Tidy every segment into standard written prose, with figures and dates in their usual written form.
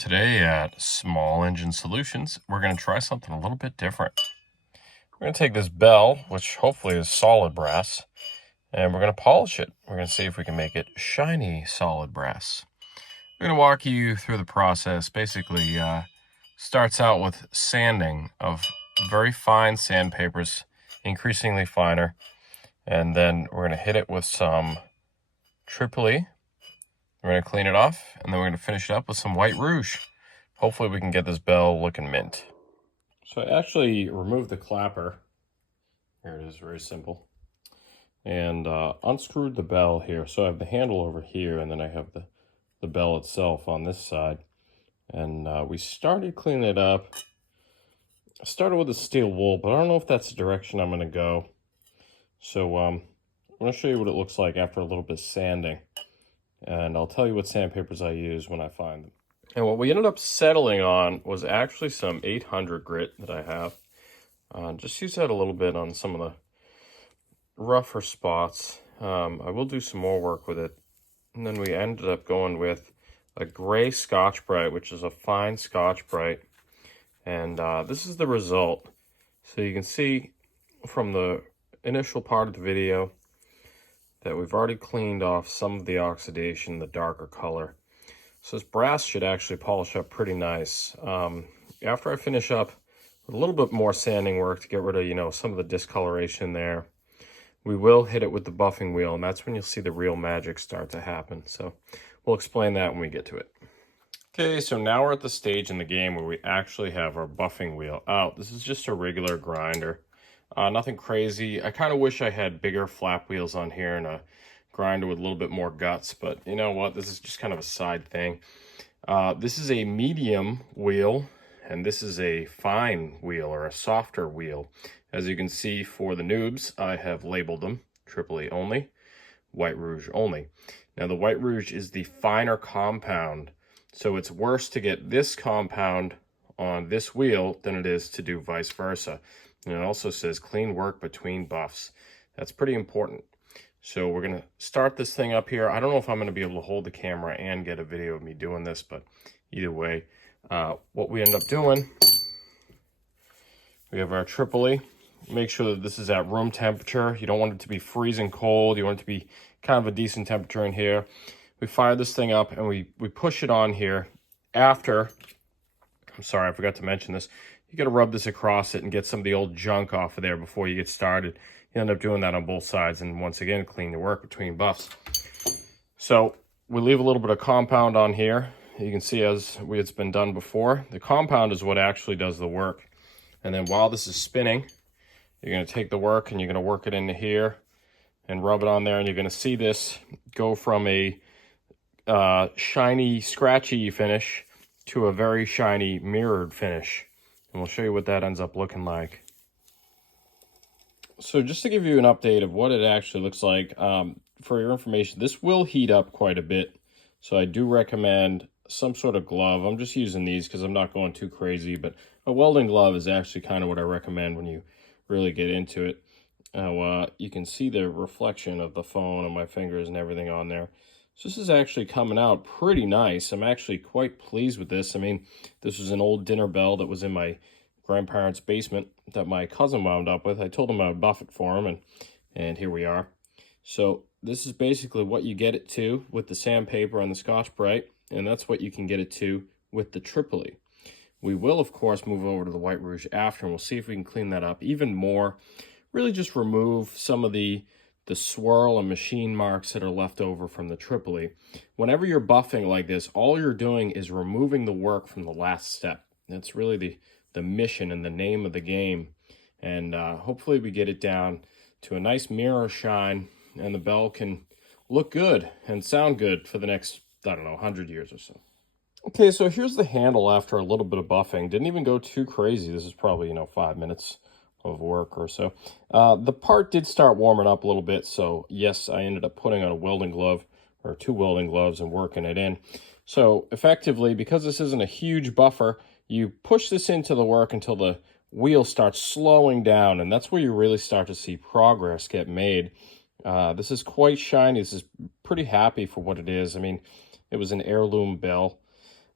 Today at Small Engine Solutions, we're going to try something a little bit different. We're going to take this bell, which hopefully is solid brass, and we're going to polish it. We're going to see if we can make it shiny solid brass. We're going to walk you through the process. Basically, starts out with sanding of very fine sandpapers, increasingly finer, and then we're going to hit it with some Tripoli. We're going to clean it off, and then we're going to finish it up with some white rouge. Hopefully we can get this bell looking mint. So I actually removed the clapper. Here it is, very simple. And unscrewed the bell here. So I have the handle over here, and then I have the bell itself on this side. And we started cleaning it up. I started with a steel wool, but I don't know if that's the direction I'm going to go. So I'm going to show you what it looks like after a little bit of sanding. And I'll tell you what sandpapers I use when I find them. And what we ended up settling on was actually some 800 grit that I have. Just use that a little bit on some of the rougher spots. I will do some more work with it. And then we ended up going with a gray Scotch-Brite, which is a fine Scotch-Brite. And this is the result. So you can see from the initial part of the video that we've already cleaned off some of the oxidation, the darker color. So this brass should actually polish up pretty nice. After I finish up with a little bit more sanding work to get rid of, some of the discoloration there, we will hit it with the buffing wheel, and that's when you'll see the real magic start to happen. So we'll explain that when we get to it. Okay, so now we're at the stage in the game where we actually have our buffing wheel out. This is just a regular grinder. Nothing crazy. I kind of wish I had bigger flap wheels on here and a grinder with a little bit more guts, but you know what? This is just kind of a side thing. This is a medium wheel, and this is a fine wheel or a softer wheel. As you can see, for the noobs, I have labeled them Tripoli only, White Rouge only. Now the White Rouge is the finer compound, so it's worse to get this compound on this wheel than it is to do vice versa. And it also says clean work between buffs. That's pretty important. So we're going to start this thing up here. I don't know if I'm going to be able to hold the camera and get a video of me doing this, but either way, what we end up doing, we have our Tripoli. Make sure that this is at room temperature. You don't want it to be freezing cold. You want it to be kind of a decent temperature in here. We fire this thing up and we push it on here. After, I'm sorry, I forgot to mention this. You got to rub this across it and get some of the old junk off of there before you get started. You end up doing that on both sides, and once again, clean the work between buffs. So we leave a little bit of compound on here. You can see as it's been done before, the compound is what actually does the work. And then while this is spinning, you're going to take the work and you're going to work it into here and rub it on there, and you're going to see this go from a shiny, scratchy finish to a very shiny, mirrored finish. And we'll show you what that ends up looking like. So just to give you an update of what it actually looks like, for your information, this will heat up quite a bit. So I do recommend some sort of glove. I'm just using these because I'm not going too crazy, but a welding glove is actually kind of what I recommend when you really get into it. Now, you can see the reflection of the phone and my fingers and everything on there. So this is actually coming out pretty nice. I'm actually quite pleased with this. I mean, this was an old dinner bell that was in my grandparents' basement that my cousin wound up with. I told him I would buff it for him, and here we are. So this is basically what you get it to with the sandpaper and the Scotch-Brite, and that's what you can get it to with the Tripoli. We will, of course, move over to the White Rouge after, and we'll see if we can clean that up even more. Really just remove some of the swirl and machine marks that are left over from the Tripoli. Whenever you're buffing like this, all you're doing is removing the work from the last step. That's really the mission and the name of the game. And hopefully we get it down to a nice mirror shine, and the bell can look good and sound good for the next, 100 years or so. Okay, so here's the handle after a little bit of buffing. Didn't even go too crazy. This is probably, 5 minutes of work or so. The part did start warming up a little bit, so yes, I ended up putting on a welding glove, or 2 welding gloves, and working it in. So effectively, because this isn't a huge buffer, you push this into the work until the wheel starts slowing down, and that's where you really start to see progress get made. This is quite shiny. This is pretty happy for what it is. I mean, it was an heirloom bell.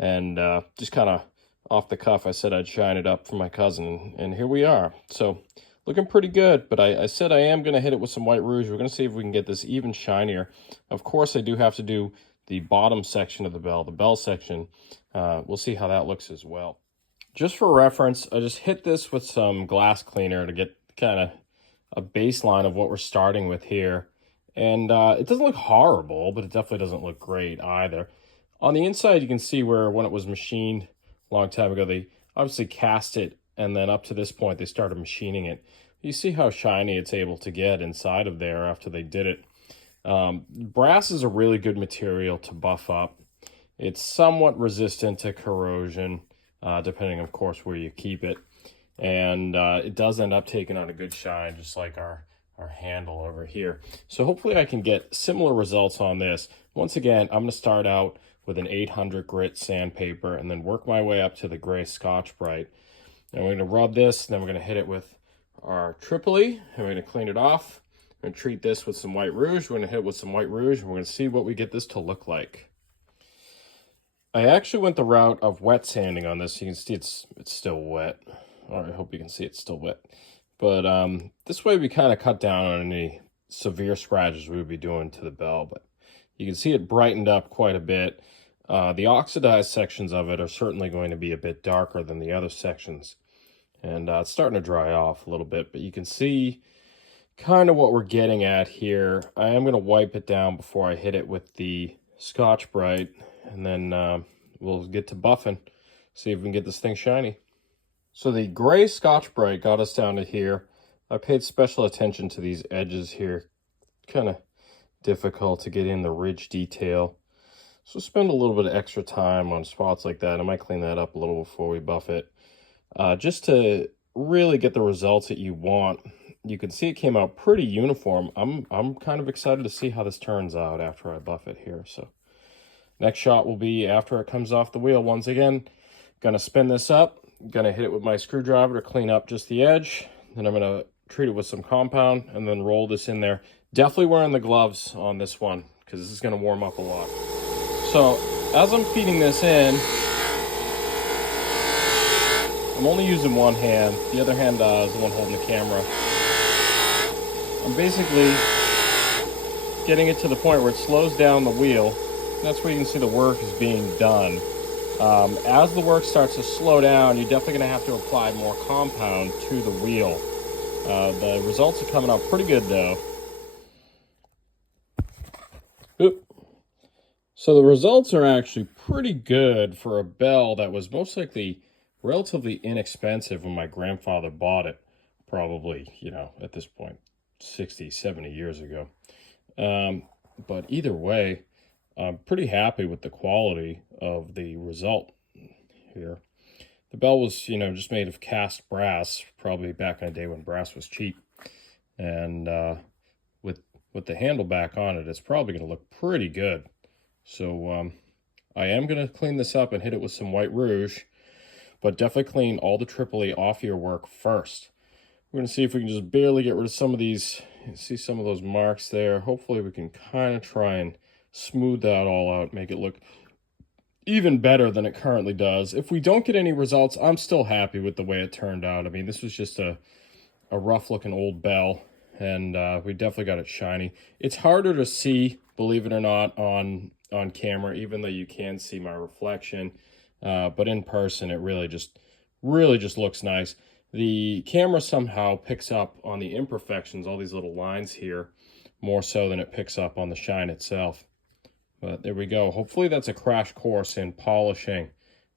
And just kind of off the cuff, I said I'd shine it up for my cousin, and here we are. So looking pretty good, but I said I am going to hit it with some white rouge. We're going to see if we can get this even shinier. Of course, I do have to do the bottom section of the bell section. We'll see how that looks as well. Just for reference, I just hit this with some glass cleaner to get kind of a baseline of what we're starting with here. And it doesn't look horrible, but it definitely doesn't look great either. On the inside, you can see where when it was machined a long time ago, they obviously cast it, and then up to this point, they started machining it. You see how shiny it's able to get inside of there after they did it. Brass is a really good material to buff up. It's somewhat resistant to corrosion, depending, of course, where you keep it. And it does end up taking on a good shine, just like our handle over here. So hopefully I can get similar results on this. Once again, I'm going to start out with an 800 grit sandpaper and then work my way up to the gray Scotch-Brite. And we're going to rub this, and then we're going to hit it with our Tripoli, and we're going to clean it off. We're going to treat this with some white rouge. We're going to hit it with some white rouge, and we're going to see what we get this to look like. I actually went the route of wet sanding on this. You can see it's still wet. Or I hope you can see it's still wet. But this way we kind of cut down on any severe scratches we would be doing to the bell. But you can see it brightened up quite a bit. The oxidized sections of it are certainly going to be a bit darker than the other sections. And it's starting to dry off a little bit. But you can see kind of what we're getting at here. I am going to wipe it down before I hit it with the Scotch-Brite. And then we'll get to buffing. See if we can get this thing shiny. So the gray Scotch-Brite got us down to here. I paid special attention to these edges here. Kind of difficult to get in the ridge detail. So spend a little bit of extra time on spots like that. I might clean that up a little before we buff it. Just to really get the results that you want. You can see it came out pretty uniform. I'm kind of excited to see how this turns out after I buff it here. So next shot will be after it comes off the wheel. Once again, gonna spin this up. Gonna hit it with my screwdriver to clean up just the edge. Then I'm gonna treat it with some compound and then roll this in there. Definitely wearing the gloves on this one because this is gonna warm up a lot. So as I'm feeding this in, I'm only using one hand. The other hand is the one holding the camera. I'm basically getting it to the point where it slows down the wheel. That's where you can see the work is being done. As the work starts to slow down, you're definitely going to have to apply more compound to the wheel. The results are coming out pretty good, though. Oop. So the results are actually pretty good for a bell that was most likely relatively inexpensive when my grandfather bought it. Probably, at this point, 60, 70 years ago. But either way, I'm pretty happy with the quality of the result here. The bell was, just made of cast brass, probably back in the day when brass was cheap. And with the handle back on it, it's probably going to look pretty good. So I am going to clean this up and hit it with some white rouge, but definitely clean all the Tripoli off your work first. We're going to see if we can just barely get rid of some of these. You see some of those marks there. Hopefully we can kind of try and smooth that all out, make it look even better than it currently does. If we don't get any results, I'm still happy with the way it turned out. I mean, this was just a rough looking old bell, and we definitely got it shiny. It's harder to see, believe it or not, on camera, even though you can see my reflection. But in person, it really just looks nice. The camera somehow picks up on the imperfections, all these little lines here, more so than it picks up on the shine itself. But there we go. Hopefully that's a crash course in polishing,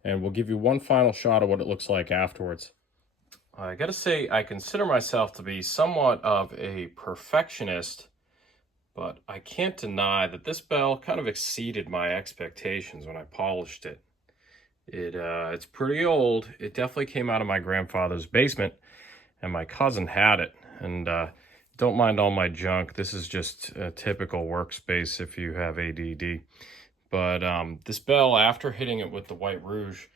and we'll give you one final shot of what it looks like afterwards. I gotta say, I consider myself to be somewhat of a perfectionist, but I can't deny that this bell kind of exceeded my expectations when I polished it. It's pretty old. It definitely came out of my grandfather's basement, and my cousin had it. And don't mind all my junk. This is just a typical workspace if you have ADD. But this bell, after hitting it with the white rouge,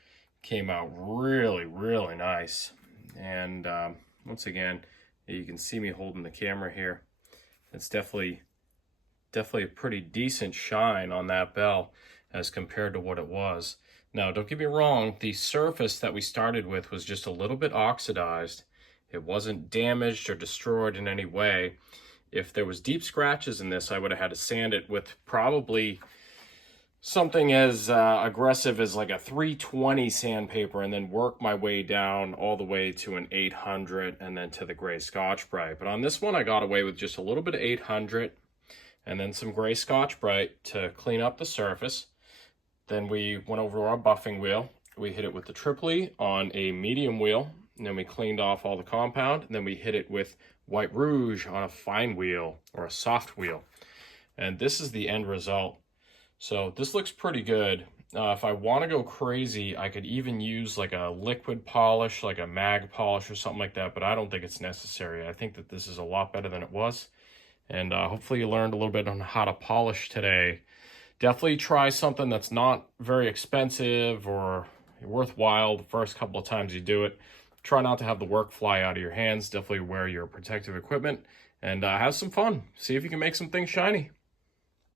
came out really, really nice. And once again, you can see me holding the camera here. It's definitely a pretty decent shine on that bell as compared to what it was. Now, don't get me wrong, the surface that we started with was just a little bit oxidized. It wasn't damaged or destroyed in any way. If there was deep scratches in this, I would have had to sand it with probably something as aggressive as like a 320 sandpaper, and then work my way down all the way to an 800 and then to the gray Scotch-Brite. But on this one, I got away with just a little bit of 800 and then some gray Scotch-Brite to clean up the surface. Then we went over our buffing wheel. We hit it with the Tripoli on a medium wheel, and then we cleaned off all the compound, and then we hit it with White Rouge on a fine wheel or a soft wheel. And this is the end result. So this looks pretty good. If I want to go crazy, I could even use like a liquid polish, like a mag polish or something like that, but I don't think it's necessary. I think that this is a lot better than it was. And hopefully you learned a little bit on how to polish today. Definitely try something that's not very expensive or worthwhile the first couple of times you do it. Try not to have the work fly out of your hands. Definitely wear your protective equipment and have some fun. See if you can make some things shiny.